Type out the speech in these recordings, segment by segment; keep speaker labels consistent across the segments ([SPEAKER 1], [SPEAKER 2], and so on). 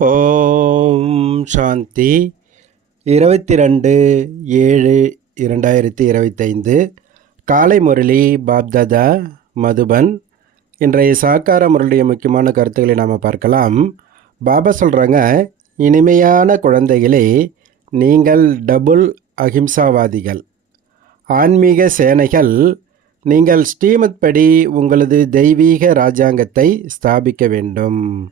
[SPEAKER 1] ஓம் சாந்தி. இருபத்தி ரெண்டு ஏழு இரண்டாயிரத்தி இருபத்தைந்து. காலை முரளி பாப்தாதா மதுபன். இன்றைய சாக்கார முரளிய முக்கியமான கருத்துக்களை நாம் பார்க்கலாம். பாபா சொல்கிறாங்க இனிமையான குழந்தைகளே நீங்கள் டபுள் அகிம்சாவாதிகள் ஆன்மீக சேனைகள் நீங்கள் ஸ்ரீமத் படி உங்களது தெய்வீக ராஜாங்கத்தை ஸ்தாபிக்க வேண்டும்.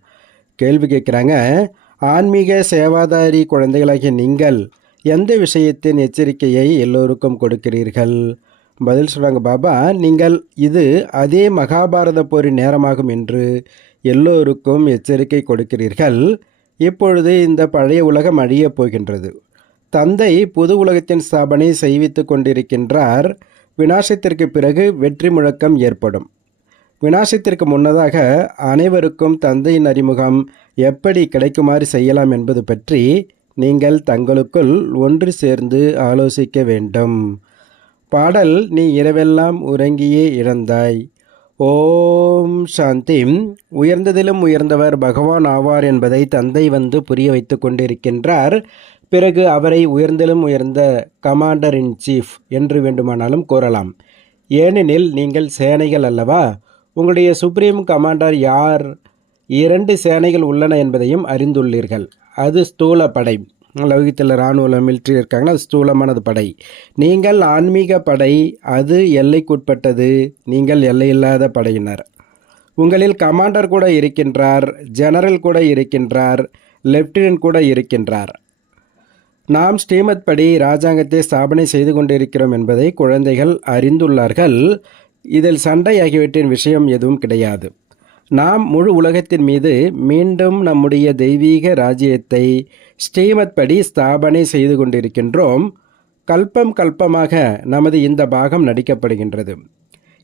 [SPEAKER 1] கேள்வி கேட்குறாங்க. ஆன்மீக சேவாதாரி குழந்தைகளாகிய நீங்கள் எந்த விஷயத்தின் எச்சரிக்கையை எல்லோருக்கும் கொடுக்கிறீர்கள்? பதில் சொல்கிறாங்க பாபா நீங்கள் இது அதே மகாபாரத போரின் நேரமாகும் என்று எல்லோருக்கும் எச்சரிக்கை கொடுக்கிறீர்கள். இப்பொழுது இந்த பழைய உலகம் அழியப் போகின்றது. தந்தை புது உலகத்தின் ஸ்தாபனை செய்வித்து கொண்டிருக்கின்றார். விநாசத்திற்கு பிறகு வெற்றி முழக்கம் ஏற்படும். விநாசத்திற்கு முன்னதாக அனைவருக்கும் தந்தையின் அறிமுகம் எப்படி கிடைக்குமாறு செய்யலாம் என்பது பற்றி நீங்கள் தங்களுக்குள் ஒன்று சேர்ந்து ஆலோசிக்க வேண்டும். பாடல் நீ இரவெல்லாம் உறங்கியே இழந்தாய். ஓம் சாந்தி. உயர்ந்ததிலும் உயர்ந்தவர் பகவான் ஆவார் என்பதை தந்தை வந்து புரிய வைத்து கொண்டிருக்கின்றார். பிறகு அவரை உயர்ந்திலும் உயர்ந்த கமாண்டர் இன் சீஃப் என்று வேண்டுமானாலும் கூறலாம். ஏனெனில் நீங்கள் சேனைகள் அல்லவா? உங்களுடைய சுப்ரீம் கமாண்டர் யார்? இரண்டு சேனைகள் உள்ளன என்பதையும் அறிந்துள்ளீர்கள். அது ஸ்தூல படை. லௌகித்தில் இராணுவ மிலிட்ரி இருக்காங்கன்னா அது ஸ்தூலமானது படை. நீங்கள் ஆன்மீக படை அது எல்லைக்குட்பட்டது. நீங்கள் எல்லையில்லாத படையினர். உங்களில் கமாண்டர் கூட இருக்கின்றார் ஜெனரல் கூட இருக்கின்றார் லெப்டினன்ட் கூட இருக்கின்றார். நாம் ஸ்ரீமத் படி ராஜாங்கத்தை ஸ்தாபனை செய்து கொண்டிருக்கிறோம் என்பதை குழந்தைகள் அறிந்துள்ளார்கள். இதில் சண்டை ஆகியவற்றின் விஷயம் எதுவும் கிடையாது. நாம் முழு உலகத்தின் மீது மீண்டும் நம்முடைய தெய்வீக ராஜ்யத்தை ஸ்ரீமத் படி ஸ்தாபனை செய்து கொண்டிருக்கின்றோம். கல்பம் கல்பமாக நமது இந்த பாகம் நடிக்கப்படுகின்றது.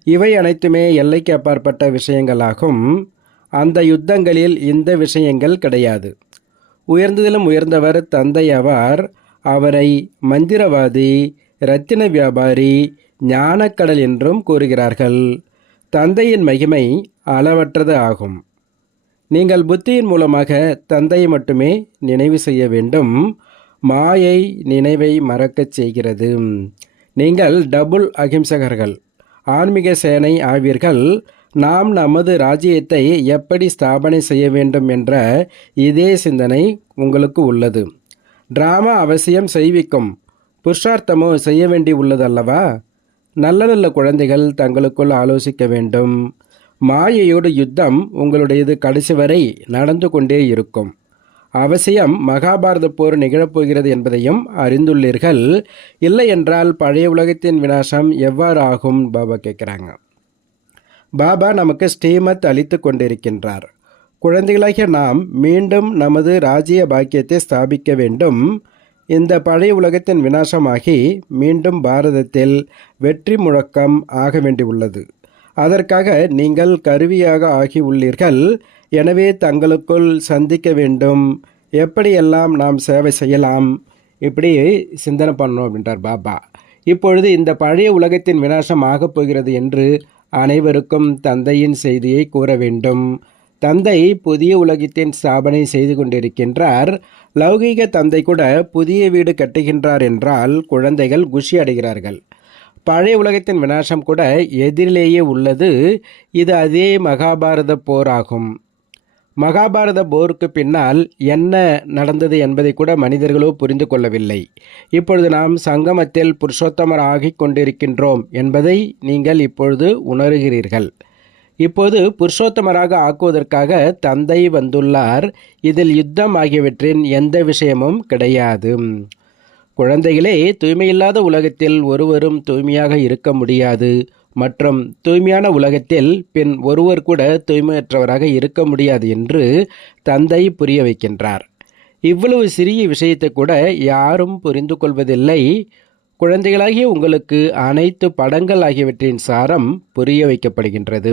[SPEAKER 1] இவை அனைத்துமே எல்லைக்கு அப்பாற்பட்ட விஷயங்களாகும். அந்த யுத்தங்களில் இந்த விஷயங்கள் கிடையாது. உயர்ந்ததிலும் உயர்ந்தவர் தந்தை அவர் அவரை மந்திரவாதி இரத்தின வியாபாரி ஞானக்கடல் என்றும் கூறுகிறார்கள். தந்தையின் மகிமை அளவற்றது ஆகும். நீங்கள் புத்தியின் மூலமாக தந்தையை மட்டுமே நினைவு செய்ய வேண்டும். மாயை நினைவை மறக்கச் செய்கிறது. நீங்கள் டபுள் அகிம்சகர்கள் ஆன்மீக சேனை ஆவீர்கள் நாம் நமது ராஜ்யத்தை எப்படி ஸ்தாபனை செய்ய வேண்டும் என்ற இதே சிந்தனை உங்களுக்கு உள்ளது. டிராமா அவசியம் செய்விக்கும். புருஷார்த்தமோ செய்ய வேண்டி உள்ளதல்லவா நல்ல நல்ல குழந்தைகள் தங்களுக்குள் ஆலோசிக்க வேண்டும். மாயையோடு யுத்தம் உங்களுடையது கடைசி வரை நடந்து கொண்டே இருக்கும். அவசியம் மகாபாரத போர் நிகழப்போகிறது என்பதையும் அறிந்துள்ளீர்கள். இல்லை என்றால் பழைய உலகத்தின் வினாசம் எவ்வாறு ஆகும் பாபா கேட்குறாங்க. பாபா நமக்கு ஸ்ரீமத் அளித்து கொண்டிருக்கின்றார். குழந்தைகளாகிய நாம் மீண்டும் நமது ராஜ்ய பாக்கியத்தை ஸ்தாபிக்க வேண்டும். இந்த பழைய உலகத்தின் வினாசமாகி மீண்டும் பாரதத்தில் வெற்றி முழக்கம் ஆக வேண்டியுள்ளது அதற்காக நீங்கள் கருவியாக ஆகி உள்ளீர்கள். எனவே தங்களுக்குள் சந்திக்க வேண்டும். எப்படியெல்லாம் நாம் சேவை செய்யலாம்? இப்படி சிந்தனை பண்ணோம் அப்படின்றார் பாபா. இப்பொழுது இந்த பழைய உலகத்தின் வினாசம் ஆகப் போகிறது என்று அனைவருக்கும் தந்தையின் செய்தியை கூற வேண்டும். தந்தை புதிய உலகத்தின் ஸ்தாபனை செய்து கொண்டிருக்கின்றார். லௌகீக தந்தை கூட புதிய வீடு கட்டுகின்றார் என்றால் குழந்தைகள் குஷி அடைகிறார்கள். பழைய உலகத்தின் வினாசம் கூட எதிரிலேயே உள்ளது. இது அதே மகாபாரத போராகும். மகாபாரத போருக்கு பின்னால் என்ன நடந்தது என்பதை கூட மனிதர்களோ புரிந்து கொள்ளவில்லை. இப்பொழுது நாம் சங்கமத்தில் புருஷோத்தமர் ஆகிக் கொண்டிருக்கின்றோம் என்பதை நீங்கள் இப்பொழுது உணர்கிறீர்கள். இப்போது புருஷோத்தமராக ஆக்குவதற்காக தந்தை வந்துள்ளார். இதில் யுத்தம் ஆகியவற்றின் எந்த விஷயமும் கிடையாது. குழந்தைகளே தூய்மையில்லாத உலகத்தில் ஒருவரும் தூய்மையாக இருக்க முடியாது. மற்றும் தூய்மையான உலகத்தில் பின் ஒருவர் கூட தூய்மையற்றவராக இருக்க முடியாது என்று தந்தை புரிய வைக்கின்றார். இவ்வளவு சிறிய விஷயத்தை கூட யாரும் புரிந்து கொள்வதில்லை. குழந்தைகளாகிய உங்களுக்கு அனைத்து படங்கள் ஆகியவற்றின் சாரம் புரிய வைக்கப்படுகின்றது.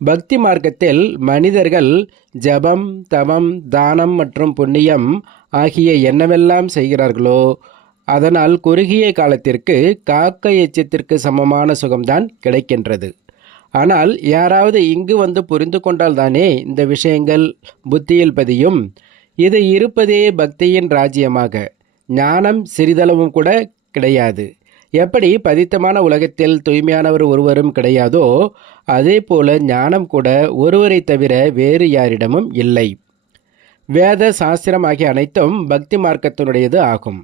[SPEAKER 1] பக்தி மார்க்கத்தில் மனிதர்கள் ஜபம் தவம் தானம் மற்றும் புண்ணியம் ஆகிய என்னவெல்லாம் செய்கிறார்களோ அதனால் குறுகிய காலத்திற்கு காக்க எச்சத்திற்கு சமமான சுகம்தான் கிடைக்கின்றது. ஆனால் யாராவது இங்கு வந்து புரிந்து கொண்டால் தானே இந்த விஷயங்கள் புத்தியில் பதியும். இது இருப்பதே பக்தியின் ராஜ்யமாக. ஞானம் சிறிதளவும் கூட கிடையாது. எப்படி பதித்தமான உலகத்தில் தூய்மையானவர் ஒருவரும் கிடையாதோ அதே போல ஞானம் கூட ஒருவரை தவிர வேறு யாரிடமும் இல்லை. வேத சாஸ்திரம் ஆகிய அனைத்தும் பக்தி மார்க்கத்தினுடையது ஆகும்.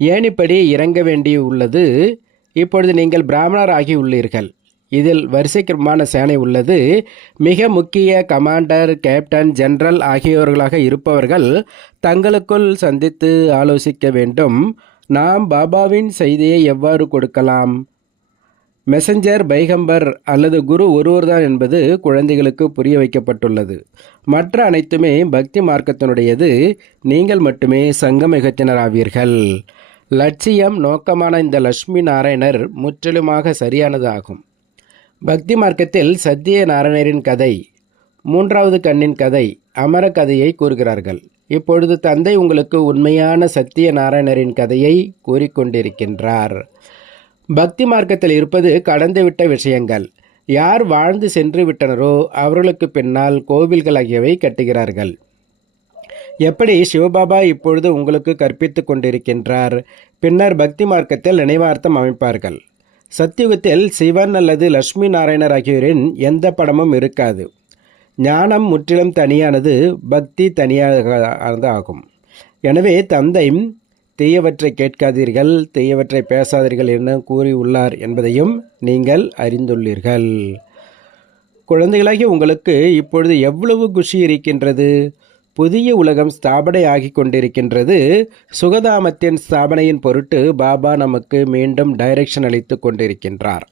[SPEAKER 1] ஏன் இப்படி இறங்க வேண்டியுள்ளது இப்பொழுது நீங்கள் பிராமணர் ஆகி உள்ளீர்கள். இதில் வரிசைக்கிரமான சேனை உள்ளது. மிக முக்கிய கமாண்டர் கேப்டன் ஜெனரல் ஆகியோர்களாக இருப்பவர்கள் தங்களுக்குள் சந்தித்து ஆலோசிக்க வேண்டும். நாம் பாபாவின் செய்தியை எவ்வாறு கொடுக்கலாம்? மெசஞ்சர் பைகம்பர் அல்லது குரு ஒருவர்தான் என்பது குழந்தைகளுக்கு புரிய வைக்கப்பட்டுள்ளது. மற்ற அனைத்துமே பக்தி மார்க்கத்தினுடையது. நீங்கள் மட்டுமே சங்கமயுகத்தினர் ஆவீர்கள் லட்சியம் நோக்கமான இந்த லட்சுமி நாராயணர் முற்றிலுமாக சரியானது ஆகும் பக்தி மார்க்கத்தில் சத்திய நாராயணரின் கதை மூன்றாவது கண்ணின் கதை அமர கதையை கூறுகிறார்கள். இப்பொழுது தந்தை உங்களுக்கு உண்மையான சத்திய நாராயணரின் கதையை கூறிக்கொண்டிருக்கின்றார். பக்தி மார்க்கத்தில் இருப்பது கடந்துவிட்ட விஷயங்கள். யார் வாழ்ந்து சென்று விட்டனரோ அவர்களுக்கு பின்னால் கோவில்கள் ஆகியவை கட்டுகிறார்கள். எப்படி சிவபாபா இப்பொழுது உங்களுக்கு கற்பித்து கொண்டிருக்கின்றார்? பின்னர் பக்தி மார்க்கத்தில் நினைவார்த்தம் அமைப்பார்கள். சத்தியுகத்தில் சிவன் அல்லது லட்சுமி நாராயணர் ஆகியோரின் எந்த படமும் இருக்காது. ஞானம் முற்றிலும் தனியானது பக்தி தனியானது ஆகும் எனவே தந்தை தீயவற்றை கேட்காதீர்கள் தீயவற்றை பேசாதீர்கள் என கூறியுள்ளார் என்பதையும் நீங்கள் அறிந்துள்ளீர்கள். குழந்தைகளாகி உங்களுக்கு இப்பொழுது எவ்வளவு குஷி இருக்கின்றது? புதிய உலகம் ஸ்தாபனை ஆகி கொண்டிருக்கின்றது. சுகதாமத்தின் ஸ்தாபனையின் பொருட்டு பாபா நமக்கு மீண்டும் டைரக்ஷன் அளித்து கொண்டிருக்கின்றார்.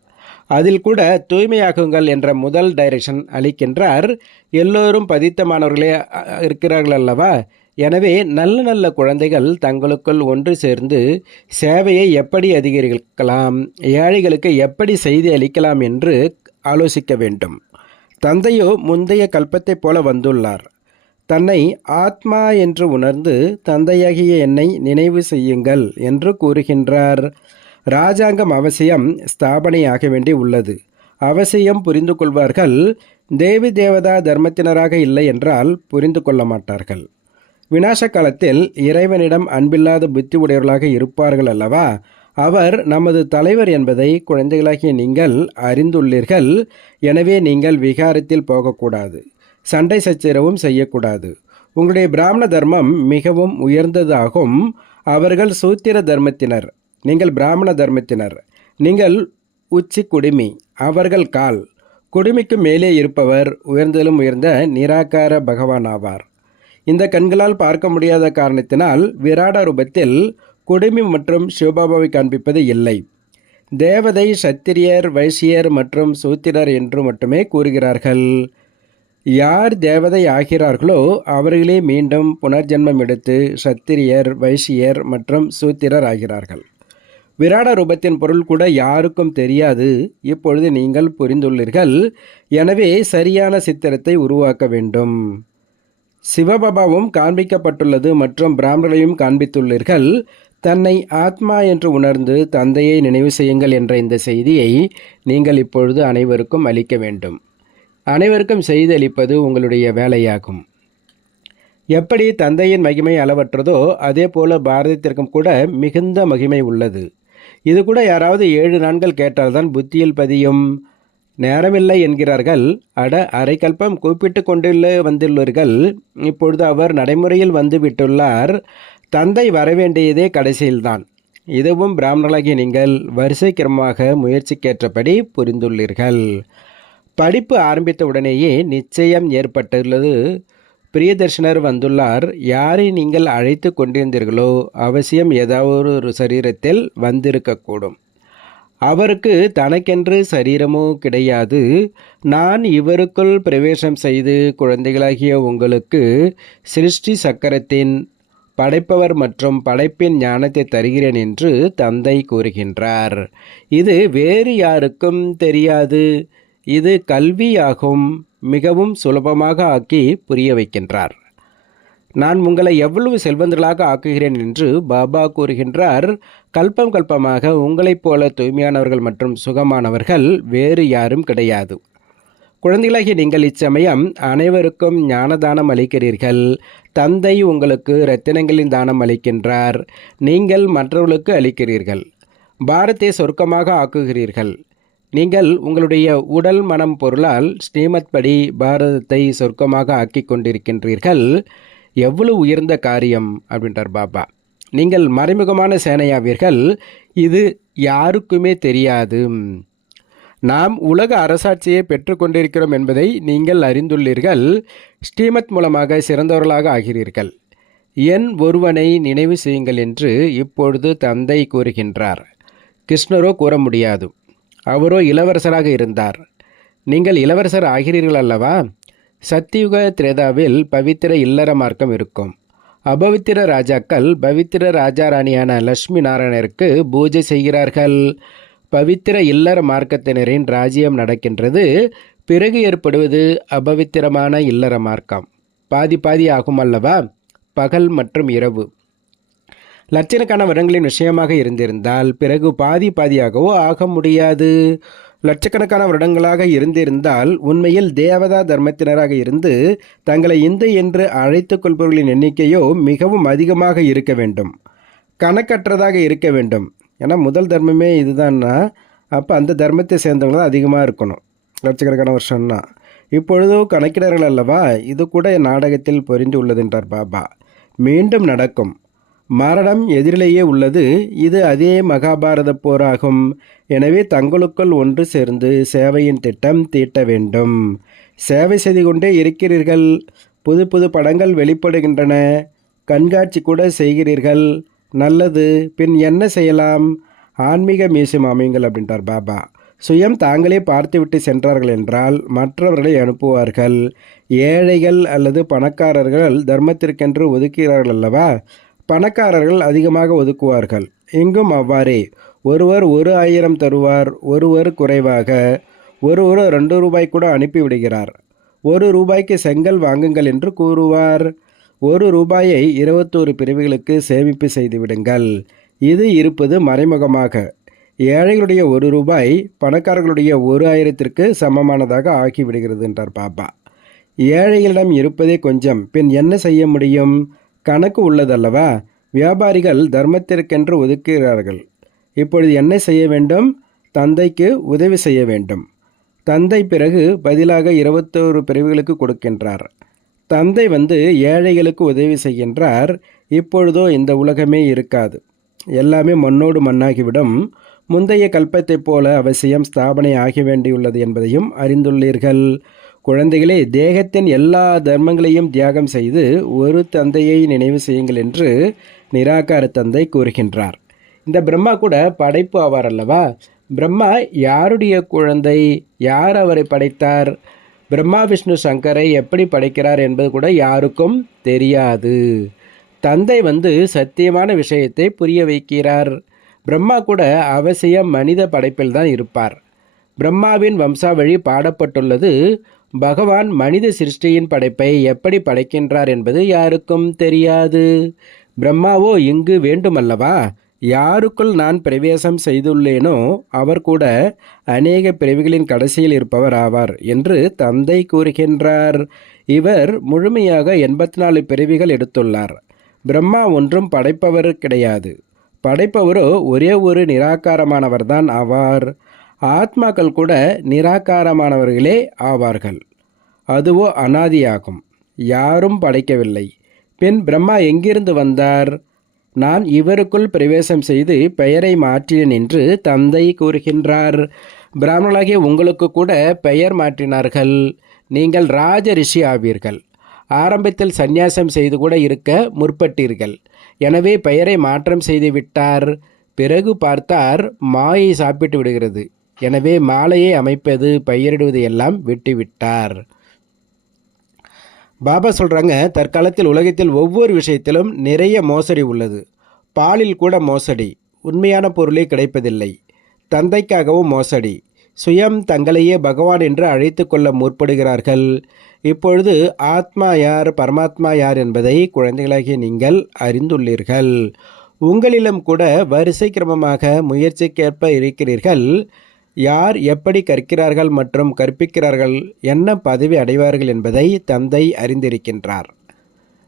[SPEAKER 1] அதில் கூட தூய்மையாகுங்கள் என்ற முதல் டைரக்ஷன் அளிக்கின்றார். எல்லோரும் பதித்த மாணவர்களே இருக்கிறார்கள் அல்லவா? எனவே நல்ல நல்ல குழந்தைகள் தங்களுக்குள் ஒன்று சேர்ந்து சேவையை எப்படி அதிகரிக்கலாம் ஏழைகளுக்கு எப்படி செய்தி அளிக்கலாம் என்று ஆலோசிக்க வேண்டும். தந்தையோ முந்தைய கல்பத்தைப் போல வந்துள்ளார். தன்னை ஆத்மா என்று உணர்ந்து தந்தையாகிய என்னை நினைவு செய்யுங்கள் என்று கூறுகின்றார். ராஜாங்கம் அவசியம் ஸ்தாபனையாக வேண்டி உள்ளது. அவசியம் புரிந்து கொள்வார்கள். தேவி தேவதா தர்மத்தினராக இல்லை என்றால் புரிந்து கொள்ள மாட்டார்கள். விநாச காலத்தில் இறைவனிடம் அன்பில்லாத புத்தி உடையவர்களாக இருப்பார்கள் அல்லவா? அவர் நமது தலைவர் என்பதை குழந்தைகளாகிய நீங்கள் அறிந்துள்ளீர்கள். எனவே நீங்கள் விகாரத்தில் போகக்கூடாது. சண்டை சச்சரவும் செய்யக்கூடாது. உங்களுடைய பிராமண தர்மம் மிகவும் உயர்ந்ததாகும். அவர்கள் சூத்திர தர்மத்தினர். நீங்கள் பிராமண தர்மத்தினர். நீங்கள் உச்சி குடுமி அவர்கள் கால். குடுமிக்கு மேலே இருப்பவர் உயர்ந்தலும் உயர்ந்த நிராகார பகவான் ஆவார் இந்த கண்களால் பார்க்க முடியாத காரணத்தினால் விராட ரூபத்தில் குடுமி மற்றும் சிவபாபாவை காண்பிப்பது இல்லை. தேவதை சத்திரியர் வைசியர் மற்றும் சூத்திரர் என்று மட்டுமே கூறுகிறார்கள். யார் தேவதை ஆகிறார்களோ அவர்களே மீண்டும் புனர்ஜென்மம் எடுத்து சத்திரியர் வைசியர் மற்றும் சூத்திரர் ஆகிறார்கள். விராட ரூபத்தின் பொருள் கூட யாருக்கும் தெரியாது. இப்பொழுது நீங்கள் புரிந்துள்ளீர்கள். எனவே சரியான சித்திரத்தை உருவாக்க வேண்டும். சிவபாபாவும் காண்பிக்கப்பட்டுள்ளது மற்றும் பிராமணரையும் காண்பித்துள்ளீர்கள். தன்னை ஆத்மா என்று உணர்ந்து தந்தையை நினைவு செய்யுங்கள் என்ற இந்த செய்தியை நீங்கள் இப்பொழுது அனைவருக்கும் அளிக்க வேண்டும். அனைவருக்கும் செய்தி அளிப்பது உங்களுடைய வேலையாகும். எப்படி தந்தையின் மகிமை அளவற்றதோ அதே போல பாரதத்திற்கும் கூட மிகுந்த மகிமை உள்ளது. இது கூட யாராவது ஏழு நாட்கள் கேட்டால்தான் புத்தியில் பதியும். நேரமில்லை என்கிறார்கள். அட அரைக்கல்பம் கூப்பிட்டு கொண்டுள்ள வந்துள்ளீர்கள். இப்பொழுது அவர் நடைமுறையில் வந்துவிட்டுள்ளார். தந்தை வரவேண்டியதே கடைசியில்தான். இதுவும் பிராமணர்களாகிய நீங்கள் வரிசைக்கிரமமாக முயற்சிக்கேற்றபடி புரிந்துள்ளீர்கள். படிப்பு ஆரம்பித்த உடனேயே நிச்சயம் ஏற்பட்டுள்ளது. பிரியதர்ஷனர் வந்துள்ளார். யாரை நீங்கள் அழைத்து கொண்டிருந்தீர்களோ அவசியம் ஏதாவது ஒரு சரீரத்தில் வந்திருக்கக்கூடும். அவருக்கு தனக்கென்று சரீரமோ கிடையாது. நான் இவருக்குள் பிரவேசம் செய்து குழந்தைகளாகிய உங்களுக்கு சிருஷ்டி சக்கரத்தின் படைப்பவர் மற்றும் படைப்பின் ஞானத்தை தருகிறேன் என்று தந்தை கூறுகின்றார். இது வேறு யாருக்கும் தெரியாது. இது கல்வியாகும் மிகவும் சுலபமாக ஆக்கி புரிய வைக்கின்றார். நான் உங்களை எவ்வளவு செல்வந்தர்களாக ஆக்குகிறேன் என்று பாபா கூறுகின்றார். கல்பம் கல்பமாக உங்களைப் போல தூய்மையானவர்கள் மற்றும் சுகமானவர்கள் வேறு யாரும் கிடையாது. குழந்தைகளாகிய நீங்கள் இச்சமயம் அனைவருக்கும் ஞானதானம் அளிக்கிறீர்கள். தந்தை உங்களுக்கு ரத்தினங்களின் தானம் அளிக்கின்றார். நீங்கள் மற்றவர்களுக்கு அளிக்கிறீர்கள். பாரத்தை சொர்க்கமாக ஆக்குகிறீர்கள். நீங்கள் உங்களுடைய உடல் மனம் பொருளால் ஸ்ரீமத் படி பாரதத்தை சொர்க்கமாக ஆக்கிக் கொண்டிருக்கின்றீர்கள். எவ்வளவு உயர்ந்த காரியம்? அப்படின்றார் பாபா. நீங்கள் மறைமுகமான சேனையாவீர்கள். இது யாருக்குமே தெரியாது. நாம் உலக அரசாட்சியை பெற்றுக்கொண்டிருக்கிறோம் என்பதை நீங்கள் அறிந்துள்ளீர்கள். ஸ்ரீமத் மூலமாக சிறந்தவர்களாக ஆகிறீர்கள். என் ஒருவனை நினைவு செய்யுங்கள் என்று இப்பொழுது தந்தை கூறுகின்றார். கிருஷ்ணரோ கூற முடியாது. அவரோ இளவரசராக இருந்தார். நீங்கள் இளவரசர் ஆகிறீர்கள் அல்லவா சத்தியுக திரேதாவில் பவித்திர இல்லற மார்க்கம் இருக்கும். அபவித்திர ராஜாக்கள் பவித்திர ராஜாராணியான லட்சுமி நாராயணருக்கு பூஜை செய்கிறார்கள். பவித்திர இல்லற மார்க்கத்தினரின் ராஜ்யம் நடக்கின்றது. பிறகு ஏற்படுவது அபவித்திரமான இல்லற மார்க்கம். பாதி பாதி ஆகும் அல்லவா பகல் மற்றும் இரவு. லட்சக்கணக்கான வருடங்களின் விஷயமாக இருந்திருந்தால் பிறகு பாதி பாதியாகவோ ஆக முடியாது. லட்சக்கணக்கான வருடங்களாக இருந்திருந்தால் உண்மையில் தேவதா தர்மத்தினராக இருந்து தங்களை இந்து என்று அழைத்துக் கொள்பவர்களின் எண்ணிக்கையோ மிகவும் அதிகமாக இருக்க வேண்டும். கணக்கற்றதாக இருக்க வேண்டும். ஏன்னா முதல் தர்மமே இதுதான்னா அப்போ அந்த தர்மத்தை சேர்ந்தவங்க தான் அதிகமாக இருக்கணும். லட்சக்கணக்கான வருஷம்னா. இப்பொழுதோ கணக்கிடர்கள் அல்லவா இது கூட நாடகத்தில் பொறிந்து உள்ளது என்றார் பாபா. மீண்டும் நடக்கும். மரணம் எதிரிலேயே உள்ளது. இது அதே மகாபாரத போராகும். எனவே தங்களுக்குள் ஒன்று சேர்ந்து சேவையின் திட்டம் தீட்ட வேண்டும். சேவை செய்து கொண்டே இருக்கிறீர்கள். புது புது படங்கள் வெளிப்படுகின்றன. கண்காட்சி கூட செய்கிறீர்கள். நல்லது. பின் என்ன செய்யலாம்? ஆன்மீக மியூசியம் அமையுங்கள் அப்படின்றார் பாபா. சுயம் தாங்களே பார்த்துவிட்டு சென்றார்கள் என்றால் மற்றவர்களை அனுப்புவார்கள். ஏழைகள் அல்லது பணக்காரர்கள் தர்மத்திற்கென்று ஒதுக்கிறார்கள் அல்லவா? பணக்காரர்கள் அதிகமாக ஒதுக்குவார்கள். இங்கும் அவ்வாறே. ஒருவர் ஒரு ஆயிரம் தருவார் ஒருவர் குறைவாக. ஒருவர் ரெண்டு ரூபாய் கூட அனுப்பிவிடுகிறார் ஒரு ரூபாய்க்கு செங்கல் வாங்குங்கள் என்று கூறுவார். ஒரு ரூபாயை இருபத்தோரு பிரிவுகளுக்கு சேமிப்பு செய்துவிடுங்கள் இது இருப்பது மறைமுகமாக. ஏழைகளுடைய ஒரு ரூபாய் பணக்காரர்களுடைய ஒரு ஆயிரத்திற்கு சமமானதாக ஆகிவிடுகிறது என்றார் பாபா. ஏழைகளிடம் இருப்பதே கொஞ்சம். பின் என்ன செய்ய முடியும்? கணக்கு உள்ளதல்லவா? வியாபாரிகள் தர்மத்திற்கென்று ஒதுக்குகிறார்கள். இப்பொழுது என்ன செய்ய வேண்டும்? தந்தைக்கு உதவி செய்ய வேண்டும். தந்தை பிறகு பதிலாக இருபத்தோரு பிரிவுகளுக்கு கொடுக்கின்றார். தந்தை வந்து ஏழைகளுக்கு உதவி செய்கின்றார். இப்பொழுதோ இந்த உலகமே இருக்காது. எல்லாமே மண்ணோடு மண்ணாகிவிடும். முந்தைய கல்பத்தைப் போல அவசியம் ஸ்தாபனை ஆக வேண்டியுள்ளது என்பதையும் அறிந்துள்ளீர்கள். குழந்தைகளே தேகத்தின் எல்லா தர்மங்களையும் தியாகம் செய்து ஒரு தந்தையை நினைவு செய்யுங்கள் என்று நிராகார தந்தை கூறுகின்றார். இந்த பிரம்மா கூட படைப்பு ஆவார் அல்லவா? பிரம்மா யாருடைய குழந்தை? யார் அவரை படைத்தார்? பிரம்மா விஷ்ணு சங்கரை எப்படி படைக்கிறார் என்பது கூட யாருக்கும் தெரியாது. தந்தை வந்து சத்தியமான விஷயத்தை புரிய வைக்கிறார். பிரம்மா கூட அவசியம் மனித படைப்பில் தான் இருப்பார். பிரம்மாவின் வம்சாவழி பாடப்பட்டுள்ளது பகவான் மனித சிருஷ்டியின் படைப்பை எப்படி படைக்கின்றார் என்பது யாருக்கும் தெரியாது. பிரம்மாவோ இங்கு வேண்டுமல்லவா? யாருக்குள் நான் பிரவேசம் செய்துள்ளேனோ அவர் கூட அநேக பிறவிகளின் கடைசியில் இருப்பவர் ஆவார் என்று தந்தை கூறுகின்றார். இவர் முழுமையாக எண்பத்தி நாலு பிறவிகள் எடுத்துள்ளார். பிரம்மா ஒன்றும் படைப்பவர் கிடையாது. படைப்பவரோ ஒரே ஒரு நிராகாரமானவர்தான் ஆவார். ஆத்மாக்கள் கூட நிராகாரமானவர்களே ஆவார்கள். அதுவோ அனாதியாகும். யாரும் படைக்கவில்லை. பின் பிரம்மா எங்கிருந்து வந்தார்? நான் இவருக்குள் பிரவேசம் செய்து பெயரை மாற்றினேன் என்று தந்தை கூறுகின்றார். பிராமணர்களாகிய உங்களுக்கு கூட பெயர் மாற்றினார்கள். நீங்கள் ராஜ ரிஷி ஆவீர்கள். ஆரம்பத்தில் சந்நியாசம் செய்து கூட இருக்க முற்பட்டீர்கள். எனவே பெயரை மாற்றம் செய்து விட்டார். பிறகு பார்த்தார் மாயை சாப்பிட்டு விடுகிறது. எனவே மாலையை அமைப்பது பெயரிடுவது எல்லாம் விட்டுவிட்டார். பாபா சொல்கிறாங்க தற்காலத்தில் உலகத்தில் ஒவ்வொரு விஷயத்திலும் நிறைய மோசடி உள்ளது. பாலில் கூட மோசடி உண்மையான பொருளே கிடைப்பதில்லை. தந்தைக்காகவும் மோசடி சுயம் தங்களையே பகவான் என்று அழைத்து கொள்ள முற்படுகிறார்கள். இப்பொழுது ஆத்மா யார் பரமாத்மா யார் என்பதை குழந்தைகளாகிய நீங்கள் அறிந்துள்ளீர்கள். உங்களிலும் கூட வரிசை கிரமமாக முயற்சிக்கேற்ப இருக்கிறீர்கள். யார் எப்படி கற்கிறார்கள் மற்றும் கற்பிக்கிறார்கள் என்ன பதவி அடைவார்கள் என்பதை தந்தை அறிந்திருக்கின்றார்.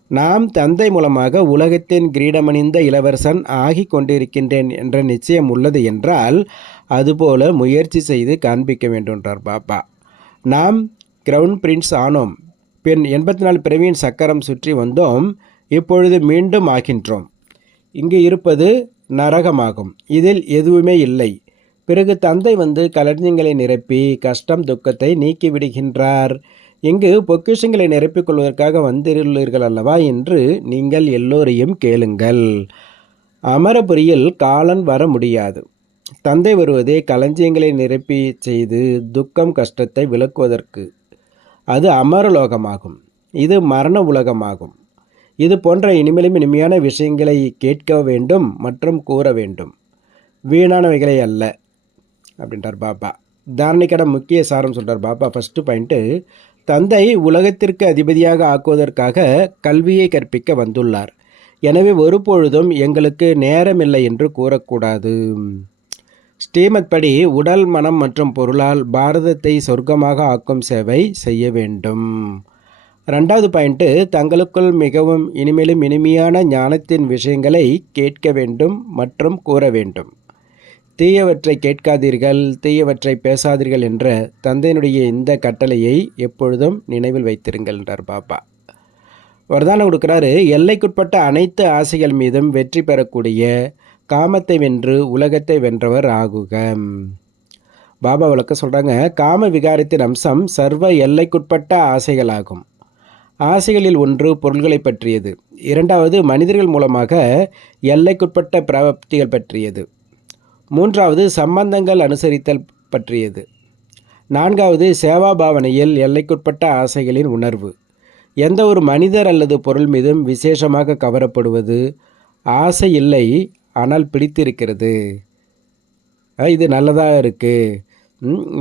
[SPEAKER 1] நாம் தந்தை மூலமாக உலகத்தின் கிரீடமணிந்த இளவரசன் ஆகி கொண்டிருக்கின்றேன் என்ற நிச்சயம் உள்ளது என்றால் அதுபோல முயற்சி செய்து காண்பிக்க வேண்டும்ன்றார் பாப்பா. நாம் கிரவுன் பிரின்ஸ் ஆனோம். பின் எண்பத்தி நாலு பிறவியின் சக்கரம் சுற்றி வந்தோம். இப்பொழுது மீண்டும் ஆகின்றோம். இங்கு இருப்பது நரகமாகும். இதில் எதுவுமே இல்லை. பிறகு தந்தை வந்து களஞ்சியங்களை நிரப்பி கஷ்டம் துக்கத்தை நீக்கி விடுகின்றார் இங்கு பொக்கிஷங்களை நிரப்பிக் கொள்வதற்காக வந்திருள்ளீர்கள் அல்லவா என்று நீங்கள் எல்லோரையும் கேளுங்கள். அமரபுரியில் காலன் வர முடியாது. தந்தை வருவதே களஞ்சியங்களை நிரப்பி செய்து துக்கம் கஷ்டத்தை விளக்குவதற்கு. அது அமரலோகமாகும். இது மரண உலகமாகும். இது போன்ற இனிமேலும் இனிமையான விஷயங்களை கேட்க வேண்டும் மற்றும் கூற வேண்டும். வீணானவைகளை அல்ல. அப்படின்றார் பாப்பா தாரணிக்கட முக்கிய சாரம் சொல்கிறார் பாப்பா ஃபஸ்ட்டு பாயிண்ட்டு தந்தை உலகத்திற்கு அதிபதியாக ஆக்குவதற்காக கல்வியை கற்பிக்க வந்துள்ளார். எனவே ஒருபொழுதும் எங்களுக்கு நேரமில்லை என்று கூறக்கூடாது. ஸ்ரீமத் படி உடல் மனம் மற்றும் பொருளால் பாரதத்தை சொர்க்கமாக ஆக்கும் சேவை செய்ய வேண்டும். ரெண்டாவது பாயிண்ட்டு தங்களுக்குள் மிகவும் இனிமேலும் இனிமையான ஞானத்தின் விஷயங்களை கேட்க வேண்டும் மற்றும் கூற வேண்டும். தீயவற்றை கேட்காதீர்கள் தீயவற்றை பேசாதீர்கள் என்ற தந்தையினுடைய இந்த கட்டளையை எப்பொழுதும் நினைவில் வைத்திருங்கள் என்றார் பாப்பா வரதானம் கொடுக்குறாரு எல்லைக்குட்பட்ட அனைத்து ஆசைகள் மீதும் வெற்றி பெறக்கூடிய காமத்தை வென்று உலகத்தை வென்றவர் ஆகுக பாபா விளக்க சொல்கிறாங்க காம விகாரத்தின் அம்சம் சர்வ எல்லைக்குட்பட்ட ஆசைகளாகும். ஆசைகளில் ஒன்று பொருள்களை பற்றியது. இரண்டாவது மனிதர்கள் மூலமாக எல்லைக்குட்பட்ட பிராப்திகள் பற்றியது. மூன்றாவது சம்பந்தங்கள் அனுசரித்தல் பற்றியது. நான்காவது சேவா பாவனையில் எல்லைக்குட்பட்ட ஆசைகளின் உணர்வு. எந்த ஒரு மனிதர் அல்லது பொருள் மீதும் விசேஷமாக கவரப்படுவது ஆசை இல்லை ஆனால் பிடித்திருக்கிறது. இது நல்லதாக இருக்குது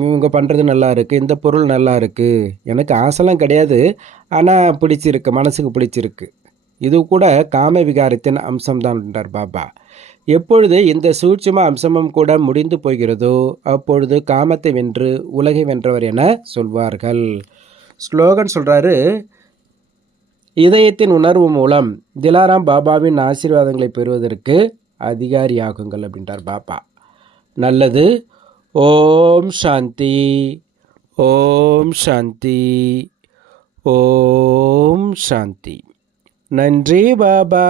[SPEAKER 1] இவங்க பண்ணுறது நல்லா இருக்குது இந்த பொருள் நல்லா இருக்குது எனக்கு ஆசைலாம் கிடையாது ஆனால் பிடிச்சிருக்கு மனசுக்கு பிடிச்சிருக்கு. இது கூட காம விகாரத்தின் அம்சம்தான் என்றார் பாபா. எப்பொழுது இந்த சூட்சும அம்சமும் கூட முடிந்து போகிறதோ அப்பொழுது காமத்தை வென்று உலகை வென்றவர் என சொல்வார்கள். ஸ்லோகன் சொல்கிறாரு இதயத்தின் உணர்வு மூலம் திலாராம் பாபாவின் ஆசீர்வாதங்களை பெறுவதற்கு அதிகாரியாகுங்கள் அப்படின்றார் பாபா. நல்லது. ஓம் சாந்தி. ஓம் சாந்தி. ஓம் சாந்தி. நன்றி பாபா.